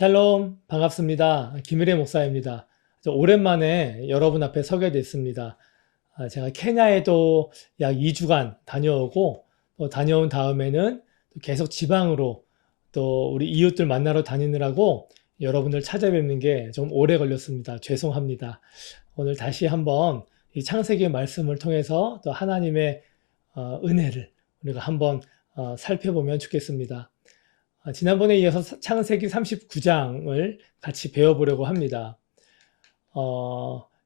샬롬, 반갑습니다. 김일혜 목사입니다. 오랜만에 여러분 앞에 서게 됐습니다. 제가 케냐에도 약 2주간 다녀오고, 또 다녀온 다음에는 또 계속 지방으로 또 우리 이웃들 만나러 다니느라고 여러분들 찾아뵙는 게 좀 오래 걸렸습니다. 죄송합니다. 오늘 다시 한번 이 창세기의 말씀을 통해서 또 하나님의 은혜를 우리가 한번 살펴보면 좋겠습니다. 지난번에 이어서 창세기 39장을 같이 배워보려고 합니다.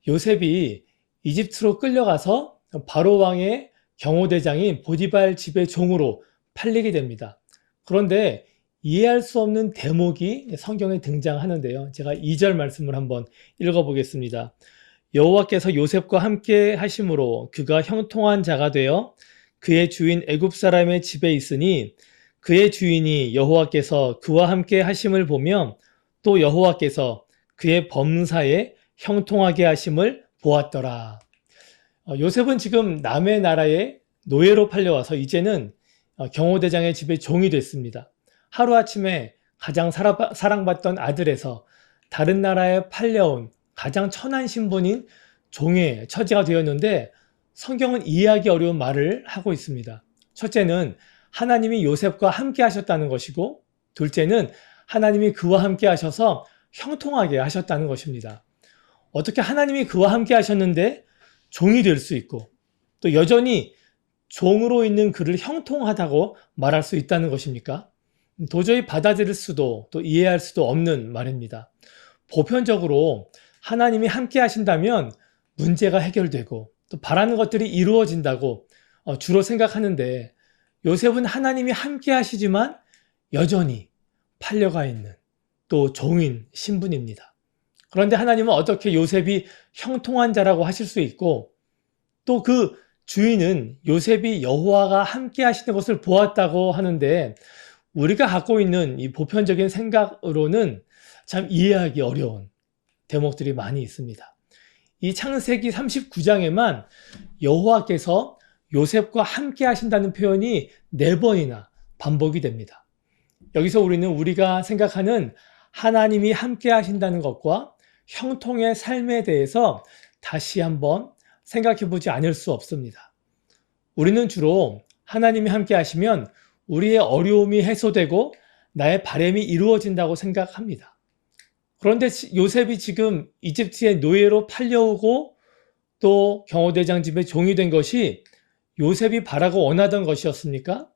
요셉이 이집트로 끌려가서 바로 왕의 경호대장인 보디발 집의 종으로 팔리게 됩니다. 그런데 이해할 수 없는 대목이 성경에 등장하는데요. 제가 2절 말씀을 한번 읽어보겠습니다. 여호와께서 요셉과 함께 하심으로 그가 형통한 자가 되어 그의 주인 애굽 사람의 집에 있으니 그의 주인이 여호와께서 그와 함께 하심을 보며 또 여호와께서 그의 범사에 형통하게 하심을 보았더라. 요셉은 지금 남의 나라에 노예로 팔려와서 이제는 경호대장의 집의 종이 됐습니다. 하루아침에 가장 사랑받던 아들에서 다른 나라에 팔려온 가장 천한 신분인 종의 처지가 되었는데 성경은 이해하기 어려운 말을 하고 있습니다. 첫째는 하나님이 요셉과 함께 하셨다는 것이고, 둘째는 하나님이 그와 함께 하셔서 형통하게 하셨다는 것입니다. 어떻게 하나님이 그와 함께 하셨는데 종이 될 수 있고, 또 여전히 종으로 있는 그를 형통하다고 말할 수 있다는 것입니까? 도저히 받아들일 수도 또 이해할 수도 없는 말입니다. 보편적으로 하나님이 함께 하신다면 문제가 해결되고 또 바라는 것들이 이루어진다고 주로 생각하는데, 요셉은 하나님이 함께 하시지만 여전히 팔려가 있는 또 종인 신분입니다. 그런데 하나님은 어떻게 요셉이 형통한 자라고 하실 수 있고, 또 그 주인은 요셉이 여호와가 함께 하시는 것을 보았다고 하는데, 우리가 갖고 있는 이 보편적인 생각으로는 참 이해하기 어려운 대목들이 많이 있습니다. 이 창세기 39장에만 여호와께서 요셉과 함께 하신다는 표현이 4번이나 반복이 됩니다. 여기서 우리는 우리가 생각하는 하나님이 함께 하신다는 것과 형통의 삶에 대해서 다시 한번 생각해 보지 않을 수 없습니다. 우리는 주로 하나님이 함께 하시면 우리의 어려움이 해소되고 나의 바람이 이루어진다고 생각합니다. 그런데 요셉이 지금 이집트의 노예로 팔려오고 또 경호대장 집의 종이 된 것이 요셉이 바라고 원하던 것이었습니까?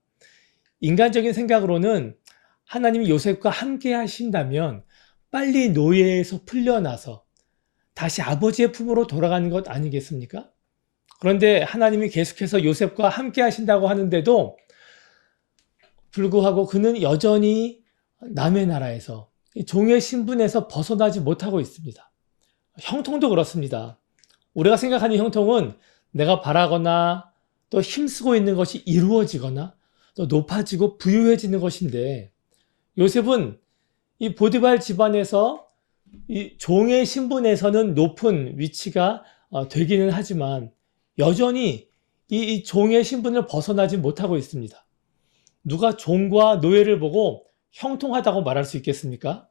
인간적인 생각으로는 하나님이 요셉과 함께 하신다면 빨리 노예에서 풀려나서 다시 아버지의 품으로 돌아가는 것 아니겠습니까? 그런데 하나님이 계속해서 요셉과 함께 하신다고 하는데도 불구하고 그는 여전히 남의 나라에서 종의 신분에서 벗어나지 못하고 있습니다. 형통도 그렇습니다. 우리가 생각하는 형통은 내가 바라거나 또 힘쓰고 있는 것이 이루어지거나 또 높아지고 부유해지는 것인데, 요셉은 이 보디발 집안에서 이 종의 신분에서는 높은 위치가 되기는 하지만 여전히 이 종의 신분을 벗어나지 못하고 있습니다. 누가 종과 노예를 보고 형통하다고 말할 수 있겠습니까?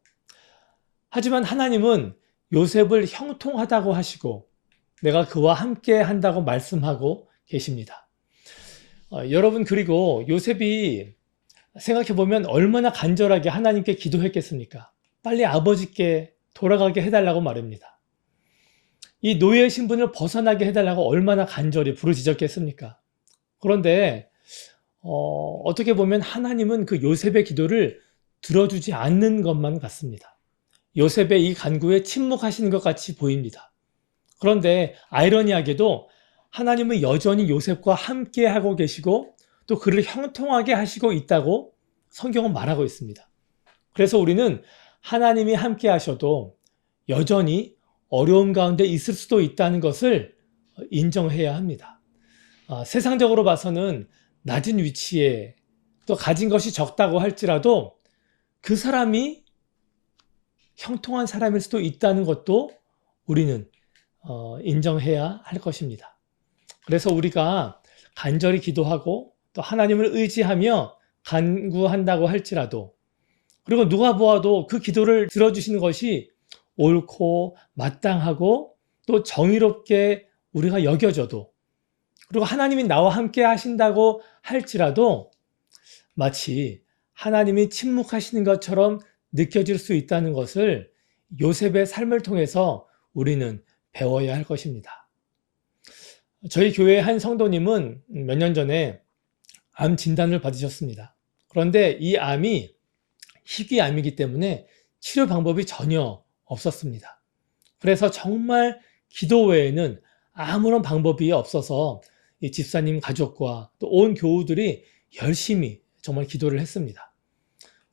하지만 하나님은 요셉을 형통하다고 하시고 내가 그와 함께 한다고 말씀하고 계십니다. 여러분, 그리고 요셉이 생각해보면 얼마나 간절하게 하나님께 기도했겠습니까? 빨리 아버지께 돌아가게 해달라고 말입니다. 이 노예의 신분을 벗어나게 해달라고 얼마나 간절히 부르짖었겠습니까? 그런데 어떻게 보면 하나님은 그 요셉의 기도를 들어주지 않는 것만 같습니다. 요셉의 이 간구에 침묵하시는 것 같이 보입니다. 그런데 아이러니하게도 하나님은 여전히 요셉과 함께 하고 계시고 또 그를 형통하게 하시고 있다고 성경은 말하고 있습니다. 그래서 우리는 하나님이 함께 하셔도 여전히 어려움 가운데 있을 수도 있다는 것을 인정해야 합니다. 세상적으로 봐서는 낮은 위치에 또 가진 것이 적다고 할지라도 그 사람이 형통한 사람일 수도 있다는 것도 우리는 인정해야 할 것입니다. 그래서 우리가 간절히 기도하고 또 하나님을 의지하며 간구한다고 할지라도, 그리고 누가 보아도 그 기도를 들어주시는 것이 옳고 마땅하고 또 정의롭게 우리가 여겨져도, 그리고 하나님이 나와 함께 하신다고 할지라도 마치 하나님이 침묵하시는 것처럼 느껴질 수 있다는 것을 요셉의 삶을 통해서 우리는 배워야 할 것입니다. 저희 교회 한 성도님은 몇 년 전에 암 진단을 받으셨습니다. 그런데 이 암이 희귀암이기 때문에 치료 방법이 전혀 없었습니다. 그래서 정말 기도 외에는 아무런 방법이 없어서 이 집사님 가족과 또 온 교우들이 열심히 정말 기도를 했습니다.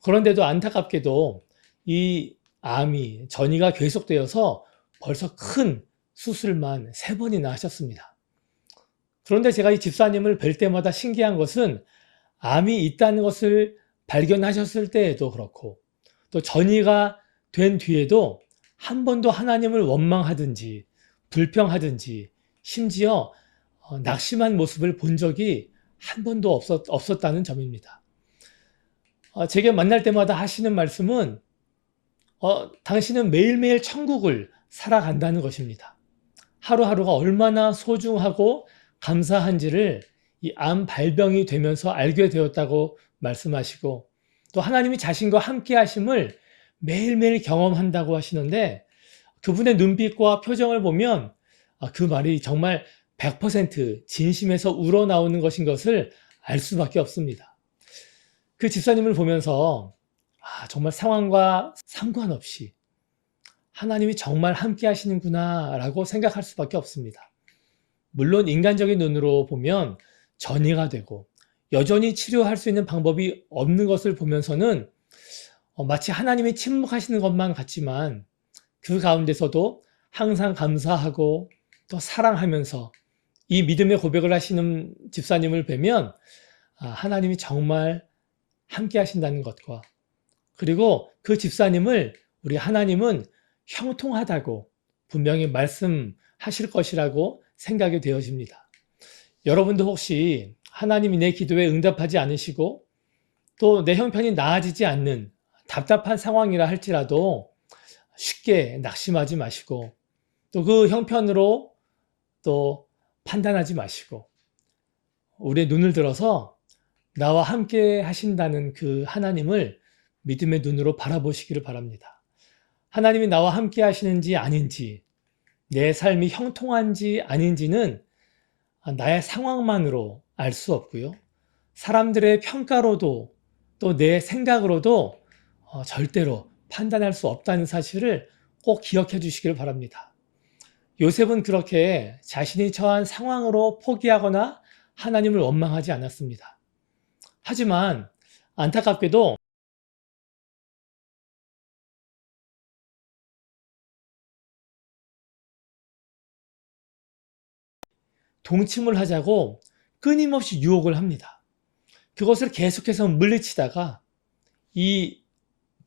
그런데도 안타깝게도 이 암이 전이가 계속되어서 벌써 큰 수술만 3번이나 하셨습니다. 그런데 제가 이 집사님을 뵐 때마다 신기한 것은 암이 있다는 것을 발견하셨을 때에도 그렇고 또 전이가 된 뒤에도 한 번도 하나님을 원망하든지 불평하든지 심지어 낙심한 모습을 본 적이 한 번도 없었다는 점입니다. 제게 만날 때마다 하시는 말씀은 당신은 매일매일 천국을 살아간다는 것입니다. 하루하루가 얼마나 소중하고 감사한지를 이 암 발병이 되면서 알게 되었다고 말씀하시고, 또 하나님이 자신과 함께 하심을 매일매일 경험한다고 하시는데, 그분의 눈빛과 표정을 보면 그 말이 정말 100% 진심에서 우러나오는 것인 것을 알 수밖에 없습니다. 그 집사님을 보면서 정말 상황과 상관없이 하나님이 정말 함께 하시는구나 라고 생각할 수밖에 없습니다. 물론 인간적인 눈으로 보면 전이가 되고 여전히 치료할 수 있는 방법이 없는 것을 보면서는 마치 하나님이 침묵하시는 것만 같지만 그 가운데서도 항상 감사하고 또 사랑하면서 이 믿음의 고백을 하시는 집사님을 뵈면 하나님이 정말 함께 하신다는 것과, 그리고 그 집사님을 우리 하나님은 형통하다고 분명히 말씀하실 것이라고 생각이 되어집니다. 여러분도 혹시 하나님이 내 기도에 응답하지 않으시고 또 내 형편이 나아지지 않는 답답한 상황이라 할지라도 쉽게 낙심하지 마시고 또 그 형편으로 또 판단하지 마시고 우리의 눈을 들어서 나와 함께 하신다는 그 하나님을 믿음의 눈으로 바라보시기를 바랍니다. 하나님이 나와 함께 하시는지 아닌지, 내 삶이 형통한지 아닌지는 나의 상황만으로 알 수 없고요. 사람들의 평가로도 또 내 생각으로도 절대로 판단할 수 없다는 사실을 꼭 기억해 주시기를 바랍니다. 요셉은 그렇게 자신이 처한 상황으로 포기하거나 하나님을 원망하지 않았습니다. 하지만 안타깝게도 동침을 하자고 끊임없이 유혹을 합니다. 그것을 계속해서 물리치다가 이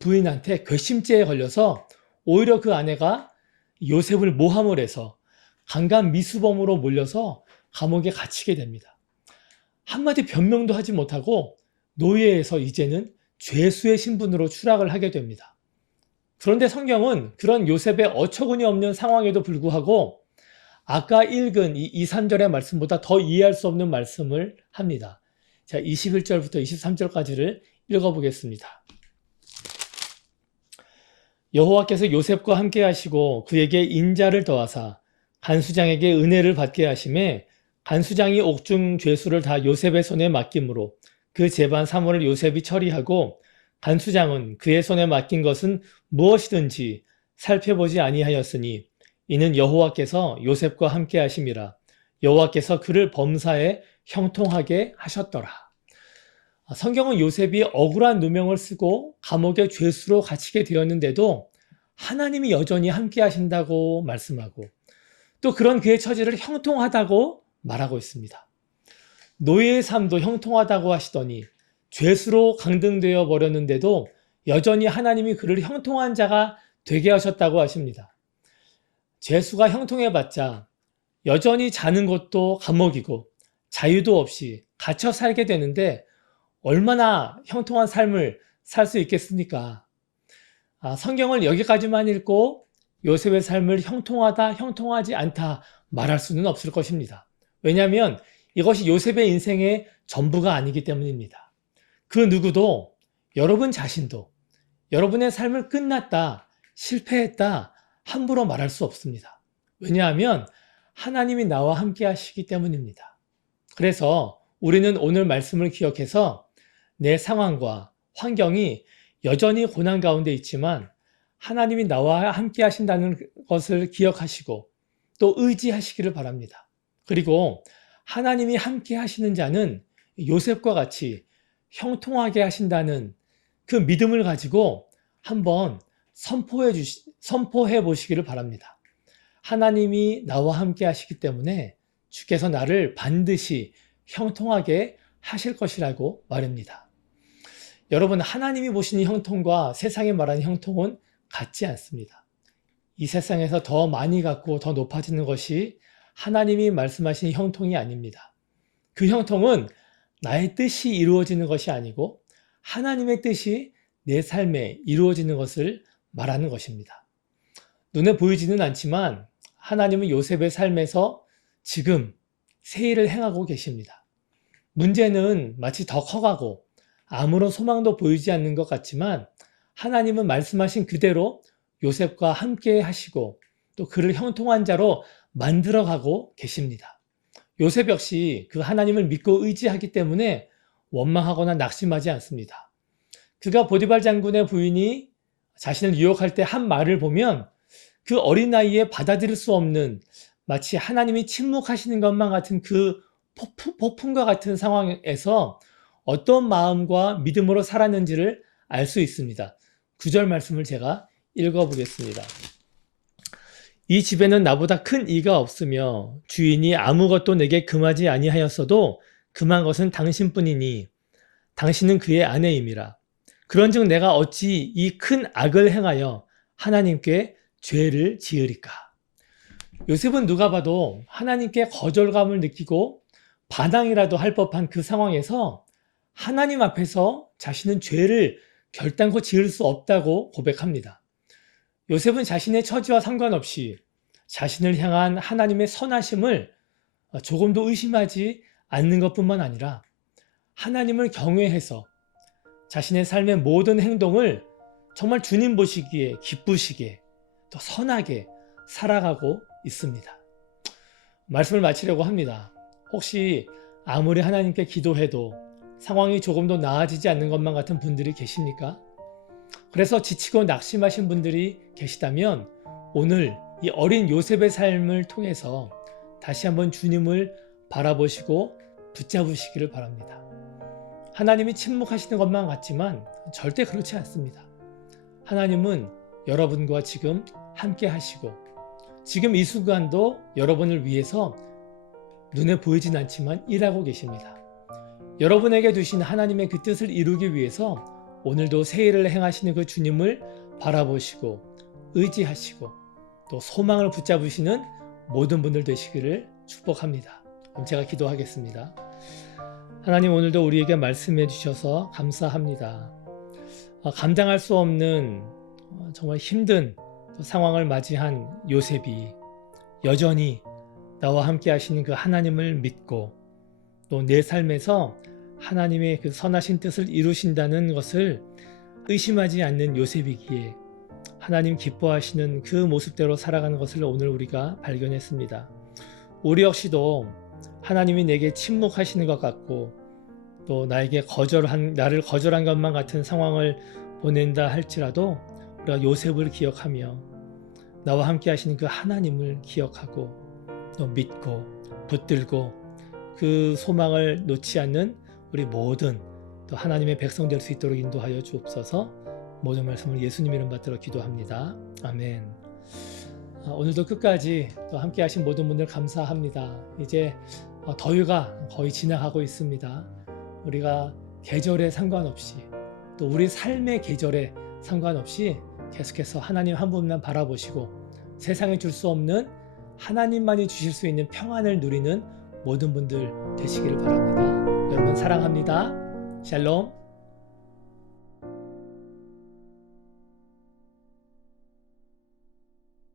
부인한테 괘씸죄에 걸려서 오히려 그 아내가 요셉을 모함을 해서 강간미수범으로 몰려서 감옥에 갇히게 됩니다. 한마디 변명도 하지 못하고 노예에서 이제는 죄수의 신분으로 추락을 하게 됩니다. 그런데 성경은 그런 요셉의 어처구니 없는 상황에도 불구하고 아까 읽은 이 2, 3절의 말씀보다 더 이해할 수 없는 말씀을 합니다. 자, 21절부터 23절까지를 읽어보겠습니다. 여호와께서 요셉과 함께 하시고 그에게 인자를 더하사 간수장에게 은혜를 받게 하심에 간수장이 옥중 죄수를 다 요셉의 손에 맡김으로 그 재반 사물을 요셉이 처리하고 간수장은 그의 손에 맡긴 것은 무엇이든지 살펴보지 아니하였으니 이는 여호와께서 요셉과 함께 하심이라. 여호와께서 그를 범사에 형통하게 하셨더라. 성경은 요셉이 억울한 누명을 쓰고 감옥의 죄수로 갇히게 되었는데도 하나님이 여전히 함께 하신다고 말씀하고 또 그런 그의 처지를 형통하다고 말하고 있습니다. 노예의 삶도 형통하다고 하시더니 죄수로 강등되어 버렸는데도 여전히 하나님이 그를 형통한 자가 되게 하셨다고 하십니다. 죄수가 형통해봤자 여전히 자는 것도 감옥이고 자유도 없이 갇혀 살게 되는데 얼마나 형통한 삶을 살 수 있겠습니까? 성경을 여기까지만 읽고 요셉의 삶을 형통하다, 형통하지 않다 말할 수는 없을 것입니다. 왜냐하면 이것이 요셉의 인생의 전부가 아니기 때문입니다. 그 누구도 여러분 자신도 여러분의 삶을 끝났다, 실패했다 함부로 말할 수 없습니다. 왜냐하면 하나님이 나와 함께 하시기 때문입니다. 그래서 우리는 오늘 말씀을 기억해서 내 상황과 환경이 여전히 고난 가운데 있지만 하나님이 나와 함께 하신다는 것을 기억하시고 또 의지하시기를 바랍니다. 그리고 하나님이 함께 하시는 자는 요셉과 같이 형통하게 하신다는 그 믿음을 가지고 한번 선포해 보시기를 바랍니다. 하나님이 나와 함께 하시기 때문에 주께서 나를 반드시 형통하게 하실 것이라고 말합니다. 여러분, 하나님이 보시는 형통과 세상이 말하는 형통은 같지 않습니다. 이 세상에서 더 많이 갖고 더 높아지는 것이 하나님이 말씀하신 형통이 아닙니다. 그 형통은 나의 뜻이 이루어지는 것이 아니고 하나님의 뜻이 내 삶에 이루어지는 것을 말하는 것입니다. 눈에 보이지는 않지만 하나님은 요셉의 삶에서 지금 새 일을 행하고 계십니다. 문제는 마치 더 커가고 아무런 소망도 보이지 않는 것 같지만 하나님은 말씀하신 그대로 요셉과 함께 하시고 또 그를 형통한 자로 만들어가고 계십니다. 요셉 역시 그 하나님을 믿고 의지하기 때문에 원망하거나 낙심하지 않습니다. 그가 보디발 장군의 부인이 자신을 유혹할 때 한 말을 보면 그 어린 나이에 받아들일 수 없는 마치 하나님이 침묵하시는 것만 같은 그 폭풍과 같은 상황에서 어떤 마음과 믿음으로 살았는지를 알 수 있습니다. 9절 말씀을 제가 읽어보겠습니다. 이 집에는 나보다 큰 이가 없으며 주인이 아무것도 내게 금하지 아니하였어도 금한 것은 당신뿐이니 당신은 그의 아내임이라. 그런즉 내가 어찌 이 큰 악을 행하여 하나님께 죄를 지으리까. 요셉은 누가 봐도 하나님께 거절감을 느끼고 반항이라도 할 법한 그 상황에서 하나님 앞에서 자신은 죄를 결단코 지을 수 없다고 고백합니다. 요셉은 자신의 처지와 상관없이 자신을 향한 하나님의 선하심을 조금도 의심하지 않는 것뿐만 아니라 하나님을 경외해서 자신의 삶의 모든 행동을 정말 주님 보시기에 기쁘시게 또 선하게 살아가고 있습니다. 말씀을 마치려고 합니다. 혹시 아무리 하나님께 기도해도 상황이 조금도 나아지지 않는 것만 같은 분들이 계십니까? 그래서 지치고 낙심하신 분들이 계시다면 오늘 이 어린 요셉의 삶을 통해서 다시 한번 주님을 바라보시고 붙잡으시기를 바랍니다. 하나님이 침묵하시는 것만 같지만 절대 그렇지 않습니다. 하나님은 여러분과 지금 함께 하시고 지금 이 순간도 여러분을 위해서 눈에 보이진 않지만 일하고 계십니다. 여러분에게 두신 하나님의 그 뜻을 이루기 위해서 오늘도 새 일을 행하시는 그 주님을 바라보시고 의지하시고 또 소망을 붙잡으시는 모든 분들 되시기를 축복합니다. 그럼 제가 기도하겠습니다. 하나님, 오늘도 우리에게 말씀해 주셔서 감사합니다. 감당할 수 없는 정말 힘든 상황을 맞이한 요셉이 여전히 나와 함께 하시는 그 하나님을 믿고 또 내 삶에서 하나님의 그 선하신 뜻을 이루신다는 것을 의심하지 않는 요셉이기에 하나님 기뻐하시는 그 모습대로 살아가는 것을 오늘 우리가 발견했습니다. 우리 역시도 하나님이 내게 침묵하시는 것 같고 또 나를 거절한 것만 같은 상황을 보낸다 할지라도 우리가 요셉을 기억하며 나와 함께 하시는 그 하나님을 기억하고 또 믿고 붙들고 그 소망을 놓지 않는 우리 모든 또 하나님의 백성 될 수 있도록 인도하여 주옵소서. 모든 말씀을 예수님 이름 받들어 기도합니다. 아멘. 오늘도 끝까지 또 함께 하신 모든 분들 감사합니다. 이제 더위가 거의 지나가고 있습니다. 우리가 계절에 상관없이 또 우리 삶의 계절에 상관없이 계속해서 하나님 한 분만 바라보시고 세상에 줄 수 없는 하나님만이 주실 수 있는 평안을 누리는 모든 분들 되시기를 바랍니다. 여러분 사랑합니다. 샬롬.